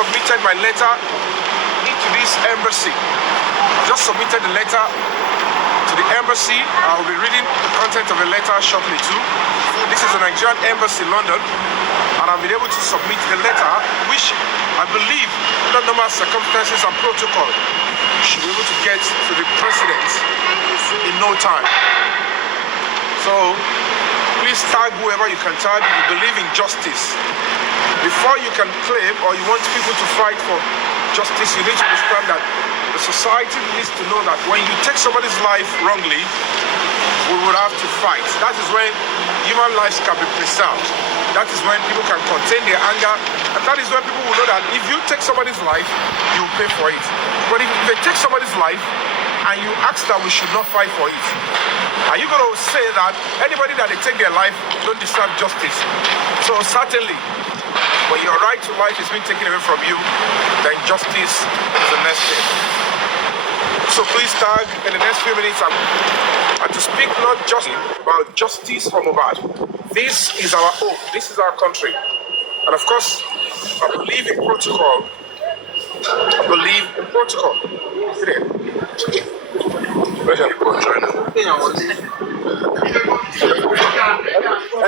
submitted my letter into this embassy. Just submitted the letter to the embassy. I will be reading the content of the letter shortly too. This is the Nigerian Embassy, London, and I've been able to submit the letter, which I believe, under normal circumstances and protocol, should be able to get to the president in no time. So please tag whoever you can tag. You believe in justice. Before you can claim or you want people to fight for justice, you need to understand that the society needs to know that when you take somebody's life wrongly, we would have to fight. That is when human lives can be preserved. That is when people can contain their anger. And that is when people will know that if you take somebody's life, you will pay for it. But if they take somebody's life and you ask that we should not fight for it, are you going to say that anybody that they take their life don't deserve justice? So certainly, when your right to life is being taken away from you, then justice is the next step. So please tag in the next few minutes and to speak not just about justice for Mohbad. This is our home. This is our country. And of course, I believe in protocol. I believe in protocol.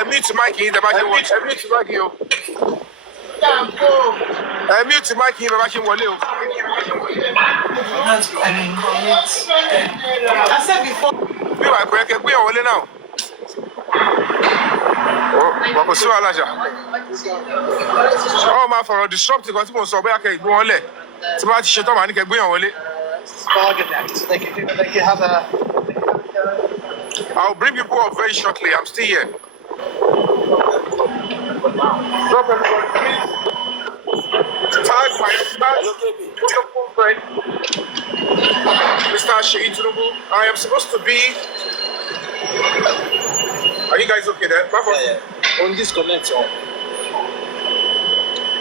Mute Mikey, the back mute Mikey. Mute Mikey, the back I said before. We are correct. We are only now. Oh, what so alaja? Oh, my for disrupting what you so back go on let. It's about shit on and get on it. So they can have a. I'll bring people up very shortly. I'm still here. Drop everybody, please. Tag my friend, Mr. Sheitunubu. I am supposed to be. Are you guys okay there? Yeah. On this connect on.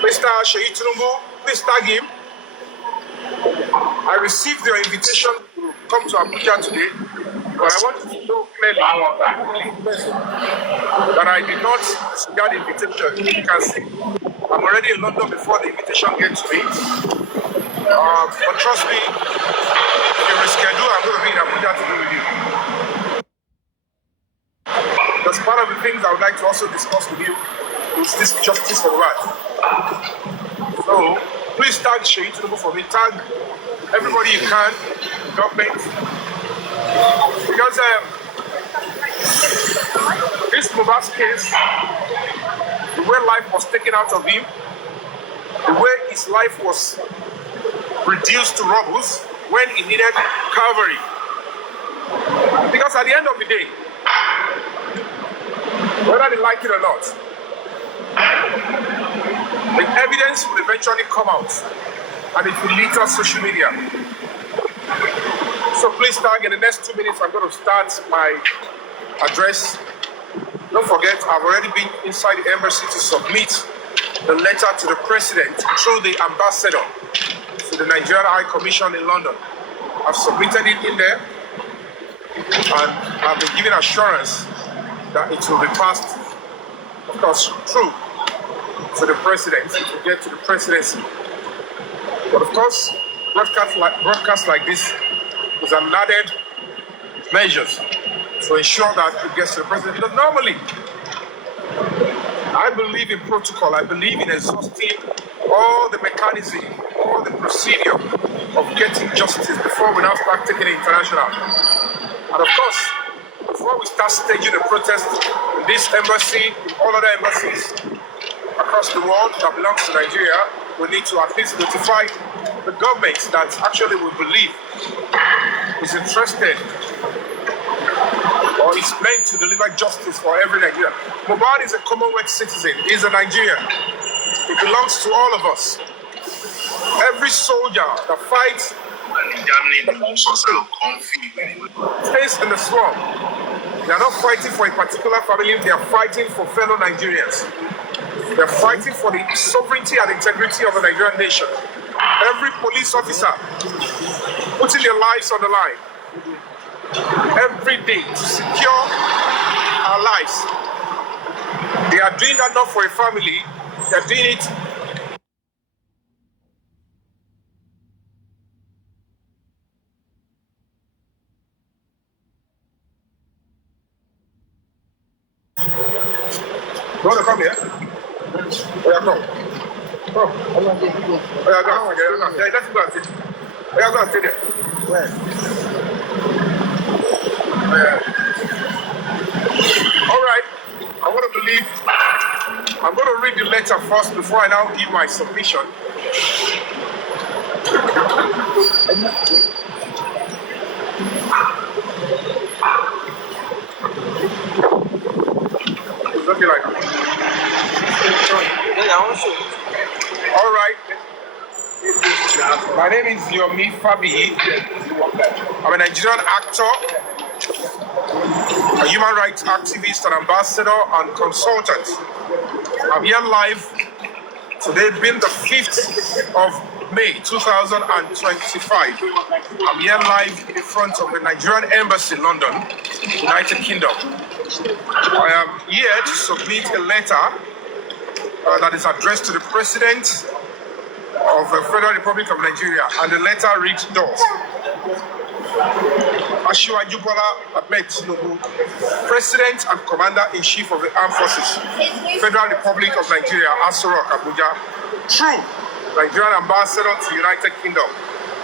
Mr. Sheitunubu, please tag him. I received your invitation to come to Abuja today, but I want to know clearly that I did not get the invitation. You can see I'm already in London before the invitation gets to me. But trust me, if you reschedule, I'm going to be in Abuja to be with you. That's part of the things I would like to also discuss with you is this justice for right. So please tag Sheitunubu for me. Tag everybody you can, government. Because this Mohbad's case, the way life was taken out of him, the way his life was reduced to rubble when he needed Calvary. Because at the end of the day, whether they like it or not, the evidence will eventually come out and it will litter social media. So please tag in the next 2 minutes. I'm going to start my address. Don't forget, I've already been inside the embassy to submit the letter to the president through the ambassador to the Nigerian High Commission in London. I've submitted it in there and I've been given assurance that it will be passed, of course, through to the president. It will get to the presidency. But of course, broadcasts like this is an added measures to ensure that it gets to the president. Because normally, I believe in protocol. I believe in exhausting all the mechanism, all the procedure of getting justice before we now start taking it international. And of course, before we start staging a protest in this embassy, in all other embassies across the world that belongs to Nigeria, we need to at least notify the government that actually we believe is interested or is meant to deliver justice for every Nigerian. Mohbad is a Commonwealth citizen. He's a Nigerian. It belongs to all of us. Every soldier that fights stays in the slum. They are not fighting for a particular family. They are fighting for fellow Nigerians. They are fighting for the sovereignty and integrity of the Nigerian nation. Every police officer putting their lives on the line every day to secure our lives. They are doing that not for a family. They are doing it You want to come here? Oh, yeah, come. Come. Oh, yeah, go. Yeah, let's go and sit. Oh, yeah, go and sit there. Where? All right. I want to believe. I'm going to read the letter first before I now give my submission. It's looking like. All right. My name is Yomi Fabi. I'm a Nigerian actor, a human rights activist, an ambassador, and consultant. I'm here live today, being the 5th of May 2025. I'm here live in front of the Nigerian Embassy in London, United Kingdom. I am here to submit a letter that is addressed to the President of the Federal Republic of Nigeria, and the letter reads thus. Asiwaju Bola Ahmed Tinubu, President and Commander-in-Chief of the Armed Forces, Federal Republic of Nigeria, Aso Rock, Abuja, true Nigerian Ambassador to United Kingdom,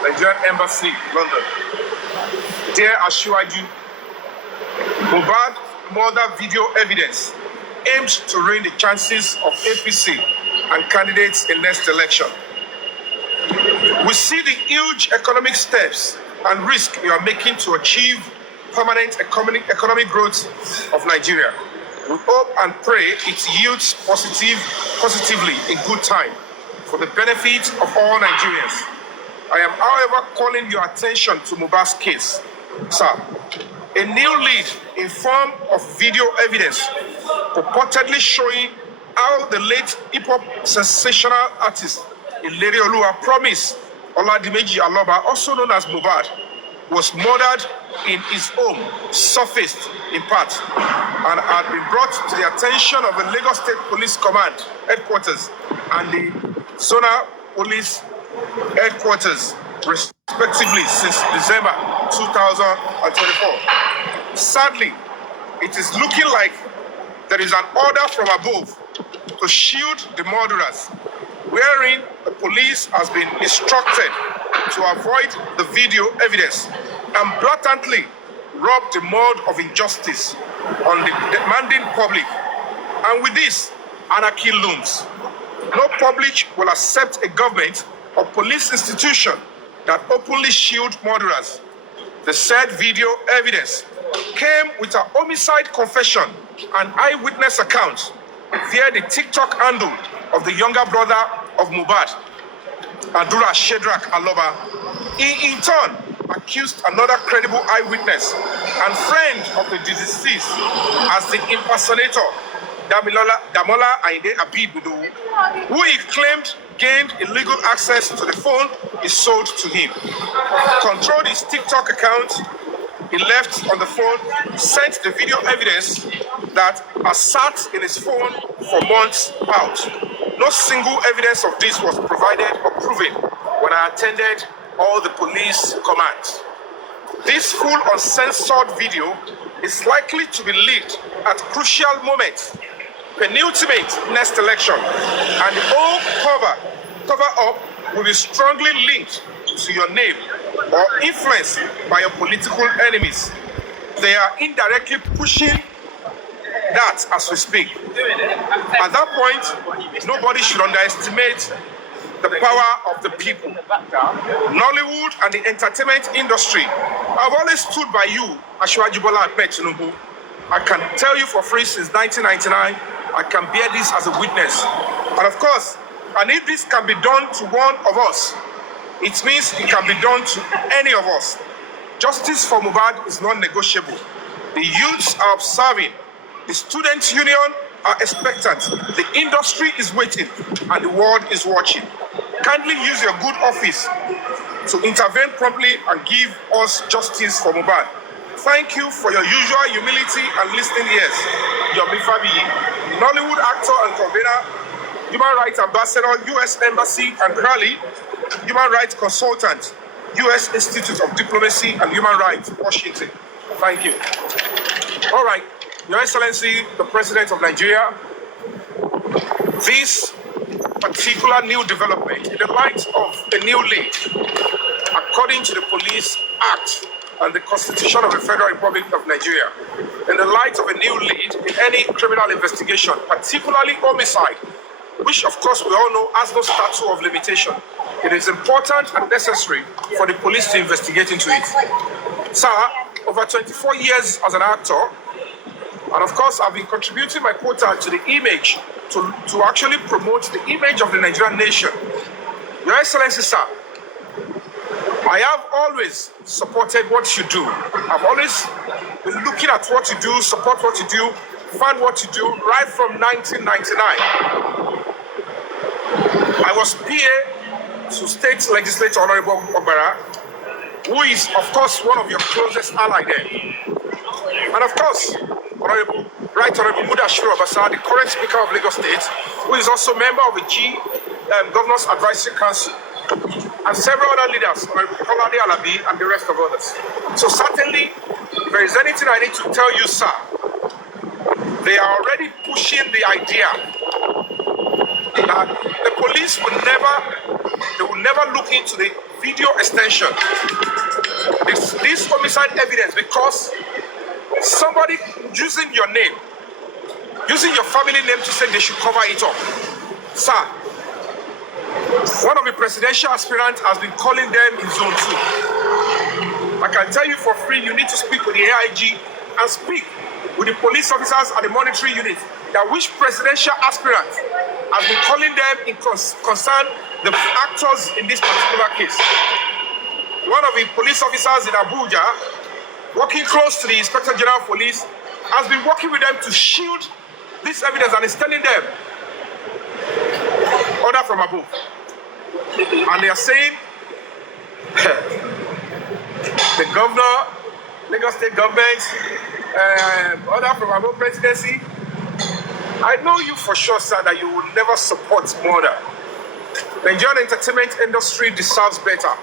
Nigerian Embassy, London. Dear Asiwaju, Mohbad murder video evidence aims to ruin the chances of APC and candidates in next election. We see the huge economic steps and risk you are making to achieve permanent economic growth of Nigeria. We hope and pray it yields positively in good time for the benefit of all Nigerians. I am, however, calling your attention to Mohbad's case. Sir, a new lead in form of video evidence purportedly showing how the late hip-hop sensational artist Ileri Oluwa Promise Oladimeji Aloba, also known as Mohbad, was murdered in his home, surfaced in part, and had been brought to the attention of the Lagos State Police Command headquarters and the Zonal Police headquarters, respectively, since December 2024. Sadly, it is looking like there is an order from above to shield the murderers, wherein the police has been instructed to avoid the video evidence and blatantly rub the mud of injustice on the demanding public. And with this, anarchy looms. No public will accept a government or police institution that openly shield murderers. The said video evidence came with a homicide confession and eyewitness account via the TikTok handle of the younger brother of Mohbad, Adura Shedrack Aloba. He in turn accused another credible eyewitness and friend of the deceased as the impersonator, Damola Ainde Abibudu, who he claimed gained illegal access to the phone he sold to him, controlled his TikTok account he left on the phone, sent the video evidence that has sat in his phone for months out. No single evidence of this was provided or proven when I attended all the police commands. This full uncensored video is likely to be leaked at crucial moments, penultimate next election, and the whole cover-up will be strongly linked to your name or influenced by your political enemies. They are indirectly pushing that as we speak. At that point, nobody should underestimate the power of the people. Nollywood and the entertainment industry have always stood by you, Asiwaju Bola Ahmed Tinubu. I can tell you for free, since 1999, I can bear this as a witness. And of course, and if this can be done to one of us, it means it can be done to any of us. Justice for Mohbad is non-negotiable. The youths are observing. The student union are expectant. The industry is waiting, and the world is watching. Kindly use your good office to intervene promptly and give us justice for Mohbad. Thank you for your usual humility and listening ears. Yomi Fabi, Nollywood actor and convener, human rights ambassador, U.S. Embassy and Raleigh, human rights consultant, U.S. Institute of Diplomacy and Human Rights, Washington. Thank you. All right. Your Excellency, the President of Nigeria, this particular new development in the light of a new lead, according to the Police Act and the Constitution of the Federal Republic of Nigeria, in the light of a new lead in any criminal investigation, particularly homicide, which of course we all know has no statute of limitation, it is important and necessary for the police to investigate into it. Sir, over 24 years as an actor, and of course I've been contributing my quota to the image, to actually promote the image of the Nigerian nation. Your Excellency, sir, I have always supported what you do. I've always been looking at what you do, support what you do, fund what you do, right from 1999. I was PA to State Legislator Honorable Obara, who is, of course, one of your closest allies there. And of course, Honorable Mudashiru Obasa, the current Speaker of Lagos State, who is also member of the Governor's Advisory Council, and several other leaders, Honorable Kolade Alabi and the rest of others. So certainly, if there is anything I need to tell you, sir, they are already pushing the idea that the police will never look into the video extension, this homicide evidence, because somebody using your name, using your family name to say they should cover it up. Sir, one of the presidential aspirants has been calling them in zone 2. I can tell you for free, you need to speak with the AIG and speak with the police officers and the monitoring unit that which presidential aspirant has been calling them in concern the actors in this particular case. One of the police officers in Abuja, working close to the Inspector General of Police, has been working with them to shield this evidence and is telling them, order from above. And they are saying, the governor, Lagos State government, order from above presidency. I know you for sure, sir, that you will never support murder. The Nigerian entertainment industry deserves better.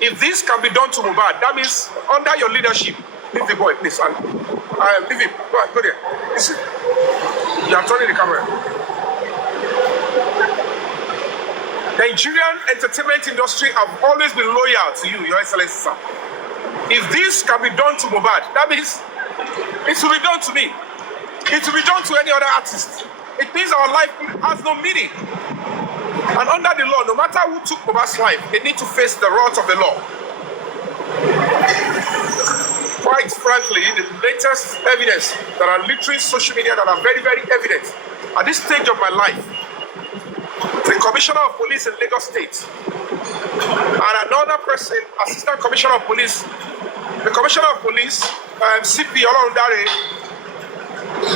If this can be done to Mohbad, that means under your leadership, leave the boy, please, and leave him. Go there. You are turning the camera. The Nigerian entertainment industry have always been loyal to you, Your Excellency, sir. If this can be done to Mohbad, that means it will be done to me. It will be done to any other artist. It means our life has no meaning. And under the law, no matter who took Mohbad's life, they need to face the wrath of the law. Quite frankly, the latest evidence that are littering social media that are very, very evident at this stage of my life, the Commissioner of Police in Lagos State and another person, Assistant Commissioner of Police, the Commissioner of Police, CP Olorundare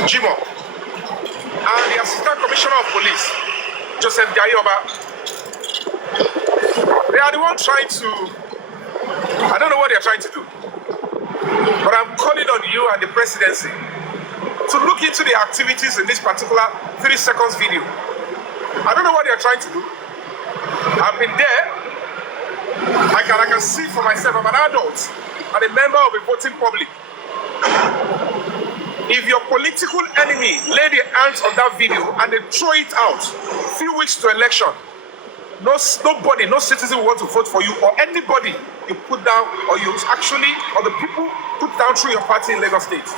Jimo, and the Assistant Commissioner of Police, Joseph Gayoba. They are the ones trying to, I don't know what they are trying to do, but I'm calling on you and the presidency to look into the activities in this particular 3 seconds video. I don't know what they are trying to do. I've been there. I can see for myself. I'm an adult and a member of a voting public. If your political enemy lay their hands on that video and they throw it out few weeks to election, nobody, no citizen will want to vote for you, or anybody you put down, or you actually, or the people put down through your party in Lagos State.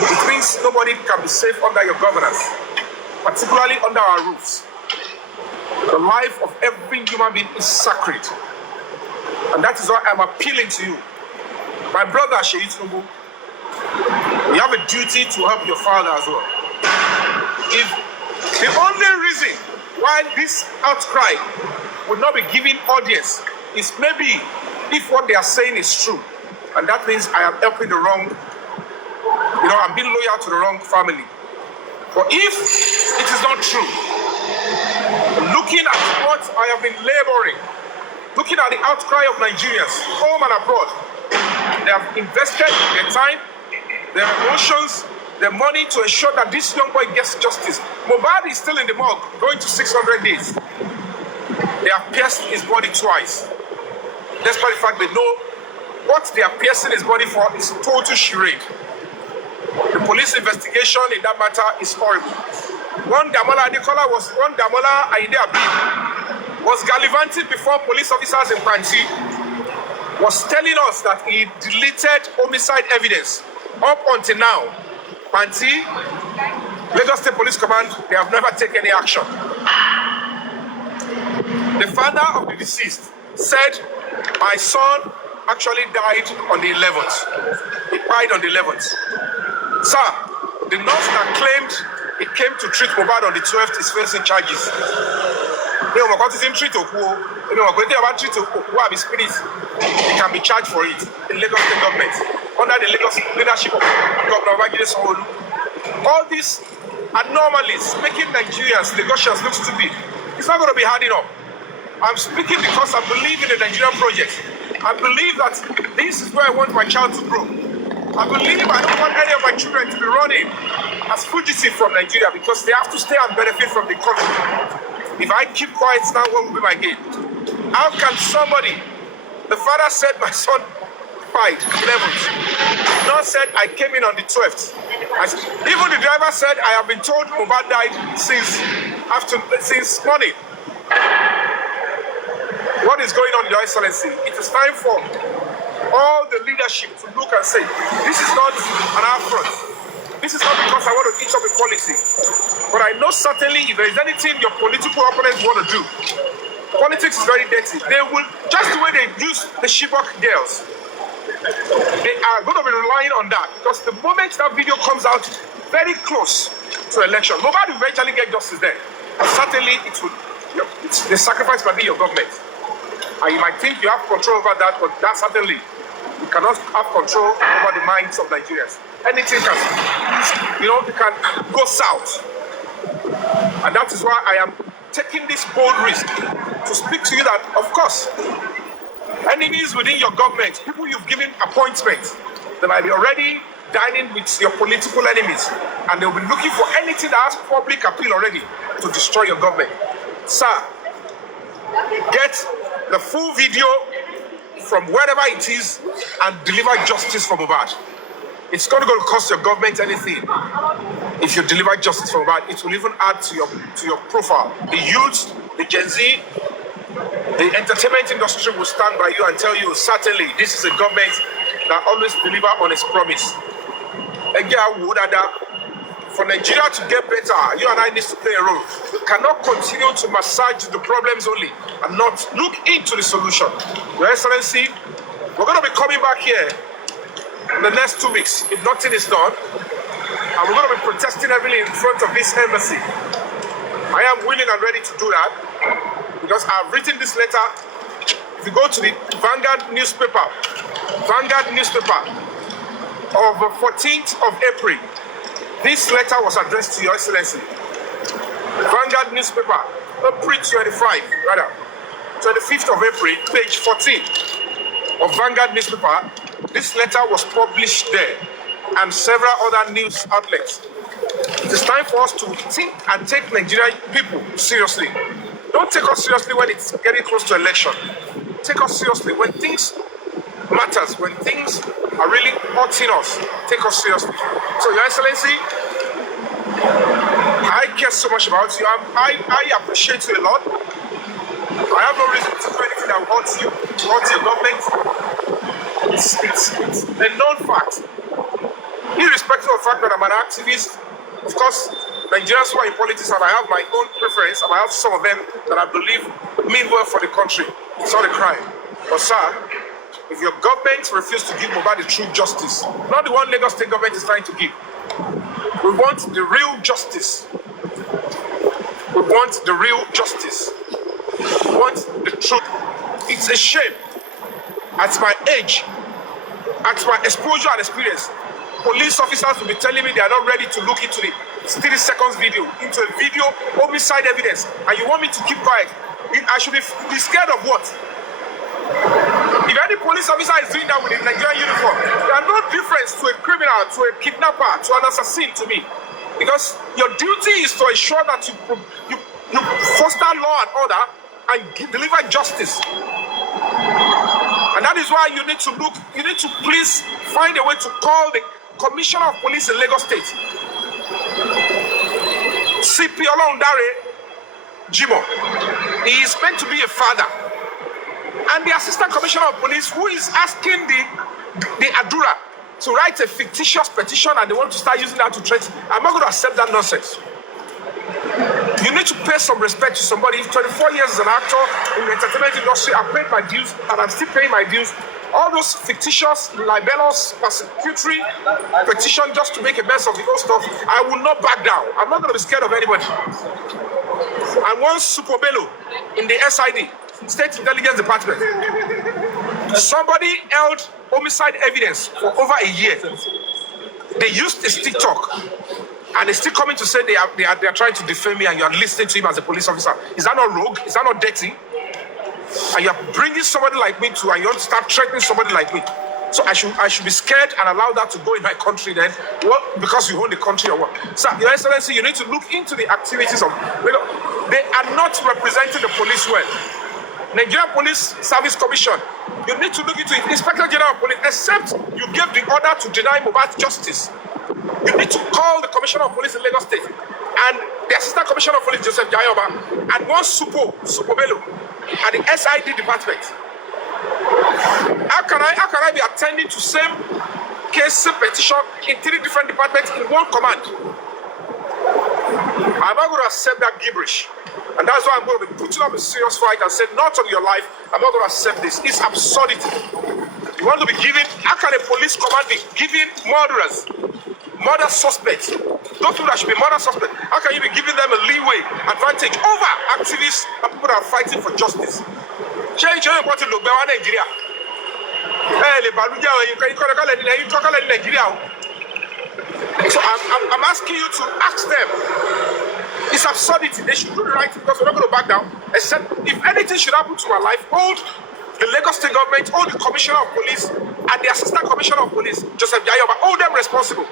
It means nobody can be safe under your governance, particularly under our roofs. The life of every human being is sacred. And that is why I'm appealing to you. My brother Sheyi Tinubu, you have a duty to help your father as well. If the only reason why this outcry would not be giving audience is maybe if what they are saying is true, and that means I am helping the wrong, I'm being loyal to the wrong family. But if it is not true, looking at what I have been laboring, looking at the outcry of Nigerians, home and abroad, they have invested their time, their emotions, their money to ensure that this young boy gets justice. Mohbad is still in the morgue, going to 600 days. They have pierced his body twice. Despite the fact they know what they are piercing his body for is total charade. The police investigation in that matter is horrible. One Damola Aide Abib was gallivanting before police officers in Panti, was telling us that he deleted homicide evidence. Up until now, Panti, Lagos State Police Command, they have never taken any action. The father of the deceased said, my son actually died on the 11th. He died on the 11th. Sir, the nurse that claimed he came to treat Mohbad on the 12th is facing charges. He can be charged for it in Lagos State government under the Lagos leadership of Governor Babajide Sanwo-Olu. All these anomalies making Nigerians, Lagosians look stupid. It's not going to be hard enough. I'm speaking because I believe in the Nigerian project. I believe that this is where I want my child to grow. I believe I don't want any of my children to be running as fugitive from Nigeria because they have to stay and benefit from the country. If I keep quiet now, what will be my gain? How can somebody, the father said my son died 11th. Now said I came in on the 12th. Even the driver said I have been told Mohbad died since morning. What is going on, Your Excellency? It is time for all the leadership to look and say, this is not an affront. This is not because I want to eat up equality. But I know certainly if there is anything your political opponents want to do, politics is very dirty. They will, just the way they use the Chibok girls, they are going to be relying on that because the moment that video comes out very close to election, nobody will eventually get justice there. But certainly it will, the sacrifice might be your government. And you might think you have control over that, but that certainly you cannot have control over the minds of Nigerians. Anything can, it can go south. And that is why I am taking this bold risk to speak to you that, of course, enemies within your government, people you've given appointments, they might be already dining with your political enemies, and they'll be looking for anything that has public appeal already to destroy your government. Sir, get the full video from wherever it is and deliver justice for Mohbad. It's not going to cost your government anything. If you deliver justice for Mohbad, it will even add to your profile. The youth, the Gen Z, the entertainment industry will stand by you and tell you, certainly, this is a government that always delivers on its promise. For Nigeria to get better, you and I need to play a role. We cannot continue to massage the problems only and not look into the solution. Your Excellency, we're going to be coming back here in the next 2 weeks if nothing is done. And we're going to be protesting heavily in front of this embassy. I am willing and ready to do that because I've written this letter. If you go to the Vanguard newspaper of the 14th of April, this letter was addressed to Your Excellency. Vanguard newspaper, April 25th of April, page 14 of Vanguard newspaper. This letter was published there and several other news outlets. It is time for us to think and take Nigerian people seriously. Don't take us seriously when it's getting close to election. Take us seriously when things matters, when things are really hurting us. Take us seriously. So, Your Excellency, I care so much about you. I appreciate you a lot. I have no reason to do anything that will hurt you, to hurt your government. It's a known fact. Irrespective of the fact that I'm an activist, of course, Nigerians who are in politics, and I have my own preference, and I have some of them that I believe mean well for the country. It's not a crime. But sir, if your government refuses to give Mohbad the true justice, not the one Lagos State government is trying to give, we want the real justice. We want the real justice. We want the truth. It's a shame. At my age, at my exposure and experience, police officers will be telling me they are not ready to look into the 30 seconds video, into a video homicide evidence, and you want me to keep quiet. I should be scared of what? If any police officer is doing that with a Nigerian uniform, there are no difference to a criminal, to a kidnapper, to an assassin to me. Because your duty is to ensure that you foster law and order and deliver justice. And that is why you need to please find a way to call the Commissioner of Police in Lagos State, CP DSP Olondare Jimo, he is meant to be a father. And the Assistant Commissioner of Police, who is asking the Adura to write a fictitious petition and they want to start using that to threaten, I'm not going to accept that nonsense. You need to pay some respect to somebody. 24 years as an actor in the entertainment industry, I've paid my dues and I'm still paying my dues. All those fictitious, libelous, persecutory petition just to make a mess of the whole stuff, I will not back down. I'm not going to be scared of anybody. And one Super Bello in the SID, State Intelligence Department, somebody held homicide evidence for over a year. They used his TikTok, and they're still coming to say they are trying to defame me, and you are listening to him as a police officer. Is that not rogue? Is that not dirty? And you are bringing somebody like me to, and you want to start threatening somebody like me. So I should be scared and allow that to go in my country then? What? Because you own the country or what? Sir, Your Excellency, you need to look into the activities of. They are not representing the police well. Nigerian Police Service Commission, you need to look into it. Inspector General of Police, except you gave the order to deny Mohbad justice, you need to call the Commissioner of Police in Lagos State and the Assistant Commissioner of Police, Joseph Jayoba, and one Super Bello at the SID department. How can I be attending to same case, same petition in 3 different departments in one command? I'm not going to accept that gibberish. And that's why I'm going to be putting up a serious fight and say, not on your life, I'm not going to accept this. It's absurdity. You want to be giving, how can a police command be giving murder suspects, those people that should be murder suspects, how can you be giving them a leeway, advantage over activists and people that are fighting for justice? Change your important look, Nigeria. So I'm asking you to ask them. It's absurdity. They should do the right thing because we're not going to back down. Except if anything should happen to our life, hold the Lagos State government, hold the Commissioner of Police and the Assistant Commissioner of Police, Joseph Jayoba, hold them responsible.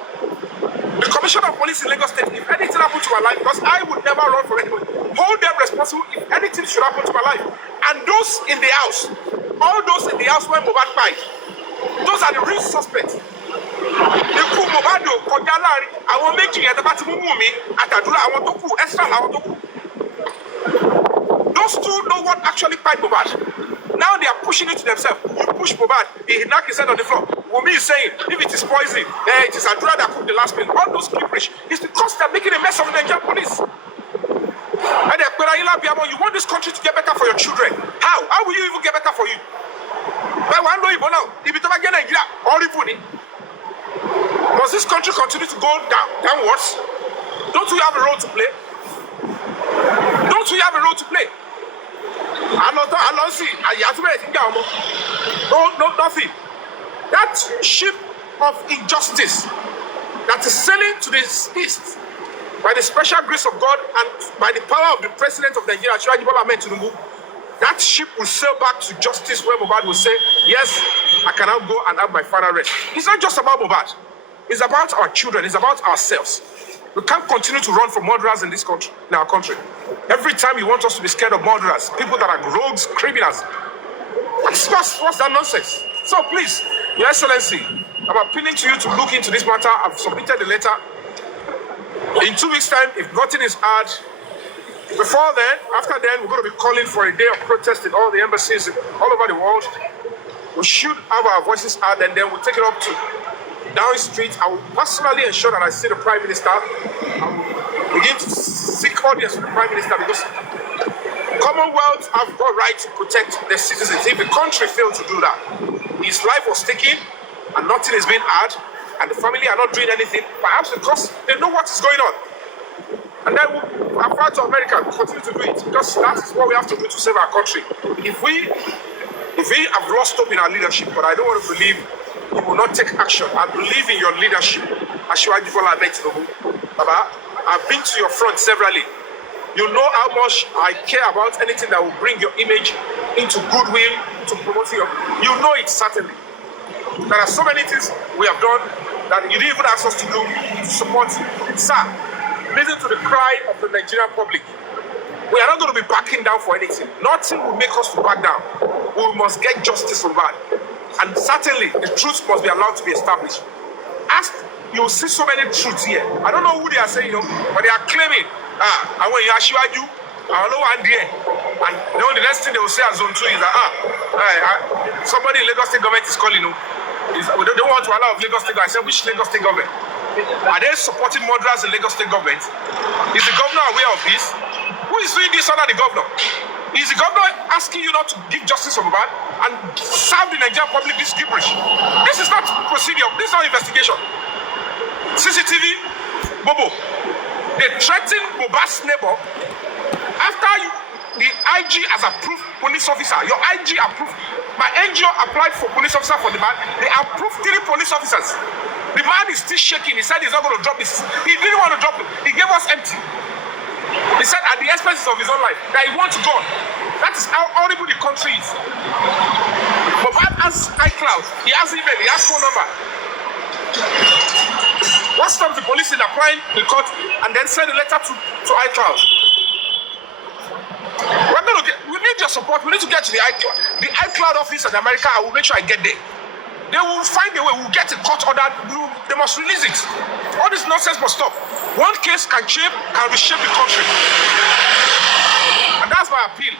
The Commissioner of Police in Lagos State, if anything happens to my life, because I would never run for anybody, hold them responsible if anything should happen to my life. And those in the house, all those in the house when Mohbad died, those are the real suspects. Ikú Mohbad kọjá láàrin àwọn méjì yẹn tó bá ti mú mi àtàdúrà àwọn tó kù extra àwọn tó kù. Those two know what actually killed Mohbad. Now they are pushing it to themselves. You push Mohbad, he knocked his head on the floor. Wumi is saying, if it is poison, it is Adura that cooked the last meal. All those gibberish is because they're making a mess of the Nigerian police. And you want this country to get better for your children. How? How will you even get better for you? Must this country continue to go downwards? Don't we have a role to play? Don't we have a role to play? No, nothing. That ship of injustice that is sailing to the east by the special grace of God and by the power of the President of Nigeria, that ship will sail back to justice where Mohbad will say, yes, I can now go and have my final rest. It's not just about Mohbad. It's about our children. It's about ourselves. We can't continue to run from murderers in this country, in our country. Every time you want us to be scared of murderers, people that are rogues, criminals. What's that nonsense? So please, Your Excellency, I'm appealing to you to look into this matter. I've submitted the letter. In 2 weeks' time, if nothing is heard, before then, after then, we're going to be calling for a day of protest in all the embassies all over the world. We should have our voices heard, and then we'll take it up to down street. I will personally ensure that I see the Prime Minister. I will begin to seek audience with the Prime Minister because Commonwealth have got right to protect their citizens. If the country failed to do that, his life was taken and nothing is being had, and the family are not doing anything, perhaps because they know what is going on. And then we'll apply to America, we'll continue to do it because that is what we have to do to save our country. If we have lost hope in our leadership, but I don't want to believe you will not take action. I believe in your leadership. Ashwaji Bola Ahmed Tinubu. Baba, I've been to your front severally. You know how much I care about anything that will bring your image into goodwill, to promoting your. You know it certainly. There are so many things we have done that you didn't even ask us to do to support you. Sir, listen to the cry of the Nigerian public. We are not going to be backing down for anything. Nothing will make us to back down. We must get justice for that. And certainly, the truth must be allowed to be established. Ask you see so many truths here. I don't know who they are saying, but they are claiming, I want you, I know one day. And the next thing they will say at zone 2 is that, somebody in Lagos State government is calling, they don't want to allow Lagos State government. I said, which Lagos State government? Are they supporting murderers in Lagos State government? Is the governor aware of this? Who is doing this under the governor? Is the governor asking you not to give justice for Mohbad and serve the Nigerian public this gibberish? This is not procedure. This is not investigation. CCTV, Bobo. They threaten Mohbad's neighbor after the IG has approved police officer. Your IG approved. My NGO applied for police officer for the man. They approved 3 police officers. The man is still shaking. He said he's not going to drop this. He didn't want to drop it. He gave us empty. He said at the expenses of his own life that he wants God. That is how horrible the country is. Mohbad has iCloud. He has email. He has phone number. What stops the police in applying the court and then send a letter to iCloud? We need your support. We need to get to the iCloud office in America. I will make sure I get there. They will find a way. We'll get a court order. They must release it. All this nonsense must stop. One case can reshape the country. And that's my appeal.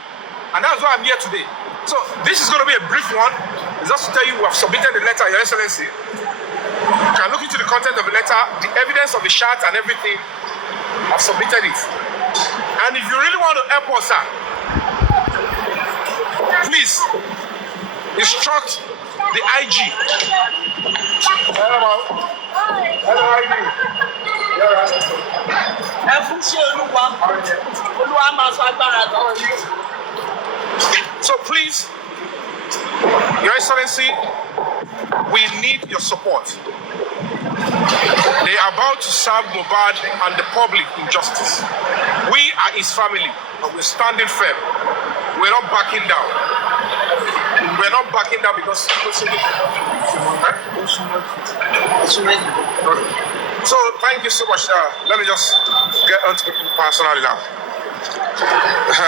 And that's why I'm here today. So this is going to be a brief one. It's just to tell you we have submitted the letter, Your Excellency. You can look into the content of the letter, the evidence of the shot and everything. I've submitted it. And if you really want to help us, sir, please instruct the IG. Hello, how are you doing? So please, Your Excellency, we need your support. They are about to serve Mohbad and the public injustice. We are his family, and we're standing firm. We're not backing down. We're not backing down because... So thank you so much. Let me just get on to personally now.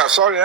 Sorry,